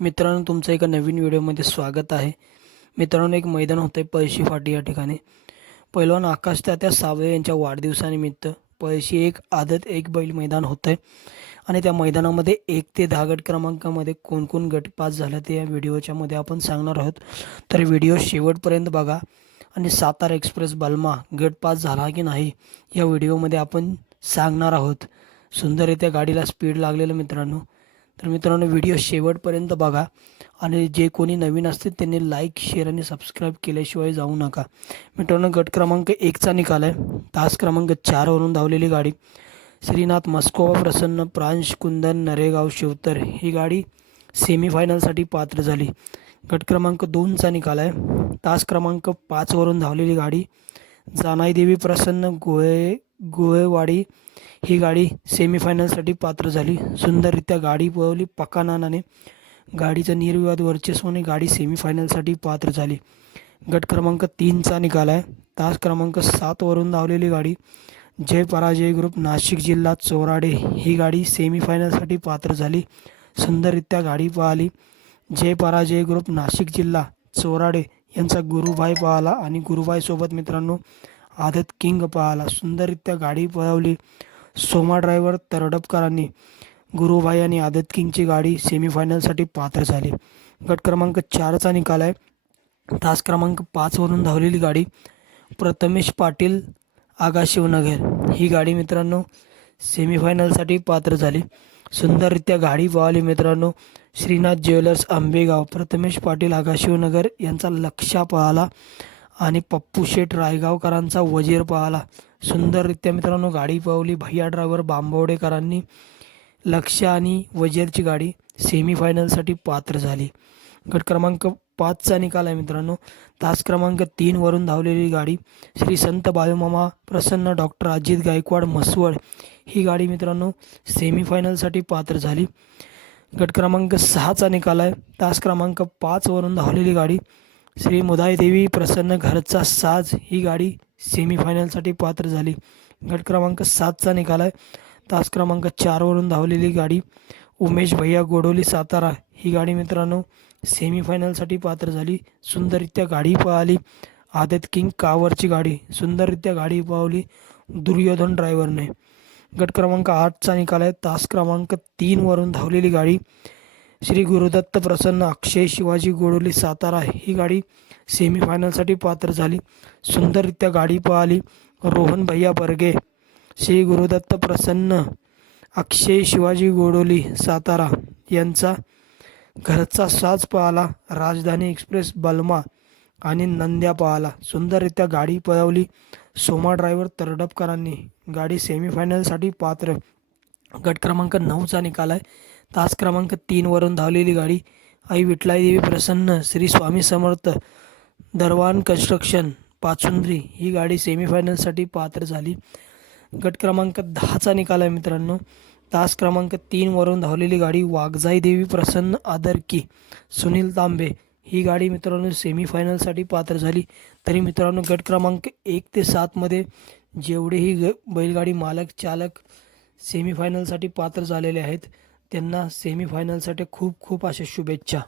मित्रांनो तुमचं एका नवीन व्हिडिओमध्ये स्वागत आहे. मित्रांनो एक मैदान होतं आहे पळशी फाटी या ठिकाणी. पैलवान आकाश तात्या सावळे यांच्या वाढदिवसानिमित्त पळशी एक आदत एक बैल मैदान होतं आहे आणि त्या मैदानामध्ये एक ते दहा गट क्रमांकामध्ये कोण कोण गट पास झालं ते या व्हिडिओच्यामध्ये आपण सांगणार आहोत. तर व्हिडिओ शेवटपर्यंत बघा. आणि सातारा एक्सप्रेस बल्मा गट पास झाला की नाही या व्हिडिओमध्ये आपण सांगणार आहोत. सुंदररित्या गाडीला स्पीड लागलेलं मित्रांनो. तर मित्रांनो व्हिडिओ शेवटपर्यंत बघा आणि जे कोणी नवीन असतील त्यांनी लाईक शेअर आणि सबस्क्राईब केल्याशिवाय जाऊ नका. मित्रांनो गट क्रमांक एकचा निकाल आहे. तास क्रमांक चारवरून धावलेली गाडी. श्रीनाथ मस्कोवा प्रसन्न प्रांश कुंदन नरेगाव शिवतर. ही गाडी सेमीफायनलसाठी पात्र झाली. गट क्रमांक दोनचा निकाल आहे. तास क्रमांक पाचवरून धावलेली गाडी. जानाईदेवी प्रसन्न गोळे गोळेवाडी ही गाडी सेमीफायनलसाठी पात्र झाली. सुंदररित्या गाडी पळवली. पकानानाने गाडीचं निर्विवाद वर्चस्वाने गाडी सेमीफायनलसाठी पात्र झाली. गट क्रमांक तीनचा निकाल आहे. तास क्रमांक सातवरून धावलेली गाडी जय पराजय ग्रुप नाशिक जिल्हा चोराडे ही गाडी सेमीफायनलसाठी पात्र झाली. सुंदररित्या गाडी पळाली जय पराजय ग्रुप नाशिक जिल्हा चोराडे यांचा गुरुभाई पळाला आणि गुरुभाईसोबत मित्रांनो आदत किंग पळाला सुंदररित्या गाडी पळवली. सोमा ड्रायव्हर तरडपकरांनी गुरुभाई आणि आदत किंगची गाडी सेमीफायनलसाठी पात्र झाली. गट क्रमांक चारचा निकाल आहे. तास क्रमांक पाचवरून धावलेली गाडी प्रथमेश पाटील आगा शिवनगर. ही गाडी मित्रांनो सेमीफायनलसाठी पात्र झाली. सुंदररित्या गाडी पळाली मित्रांनो श्रीनाथ ज्वेलर्स आंबेगाव. प्रथमेश पाटील आगा शिवनगर यांचा लक्षा पळाला आणि पप्पू शेठ रायगावकरांचा वजीर पाहला. सुंदररित्या मित्रांनो गाडी पावली. भैया ड्रायव्हर बांबवडेकरांनी लक्ष आणि वजीरची गाडी सेमीफायनलसाठी पात्र झाली. गट क्रमांक पाचचा निकाल आहे मित्रांनो. तास क्रमांक तीनवरून धावलेली गाडी श्री संत बायोमामा प्रसन्न डॉक्टर अजित गायकवाड म्हसवड ही गाडी मित्रांनो सेमीफायनलसाठी पात्र झाली. गट क्रमांक सहाचा निकाल आहे. तास क्रमांक पाचवरून धावलेली गाडी श्री मुदायदेवी प्रसन्न घरचा साज ही गाडी सेमीफायनलसाठी पात्र झाली. गट क्रमांक सातचा निकाल आहे. तास क्रमांक चारवरून धावलेली गाडी उमेश भैया गोडोली सातारा ही गाडी मित्रांनो सेमीफायनलसाठी पात्र झाली. सुंदररित्या गाडी पळाली. आदित्य किंग कावरची गाडी सुंदररित्या गाडी पावली दुर्योधन ड्रायव्हरने गट क्रमांक आठचा निकाल आहे. तास क्रमांक तीनवरून धावलेली गाडी श्री गुरुदत्त प्रसन्न अक्षय शिवाजी गोडोली सातारा ही गाडी सेमीफायनलसाठी पात्र झाली. सुंदररित्या गाडी पळाली. रोहन भैया बर्गे श्री गुरुदत्त प्रसन्न अक्षय शिवाजी गोडोली सातारा यांचा घरचा साज पळाला. राजधानी एक्सप्रेस बलमा आणि नंद्या पळाला. सुंदररित्या गाडी पळवली. सोमा ड्रायव्हर तरडपकरांनी गाडी सेमीफायनलसाठी पात्र. गट क्रमांक नऊचा निकाल आहे. तास क्रमांक तीनवरून धावलेली गाडी आई विठलाई देवी प्रसन्न श्री स्वामी समर्थ दरवान कन्स्ट्रक्शन पाचुंद्री ही गाडी सेमीफायनलसाठी पात्र झाली. गट क्रमांक दहाचा निकाल आहे मित्रांनो. तास क्रमांक तीनवरून धावलेली गाडी वाघजाई देवी प्रसन्न आदरकी सुनील तांबे ही गाडी मित्रांनो सेमीफायनलसाठी पात्र झाली. तरी मित्रांनो गट क्रमांक एक ते सातमध्ये जेवढेही ग बैलगाडी मालक चालक सेमीफायनलसाठी पात्र झालेले आहेत. त्यांना सेमीफायनलसाठी खूप खूप अशा शुभेच्छा.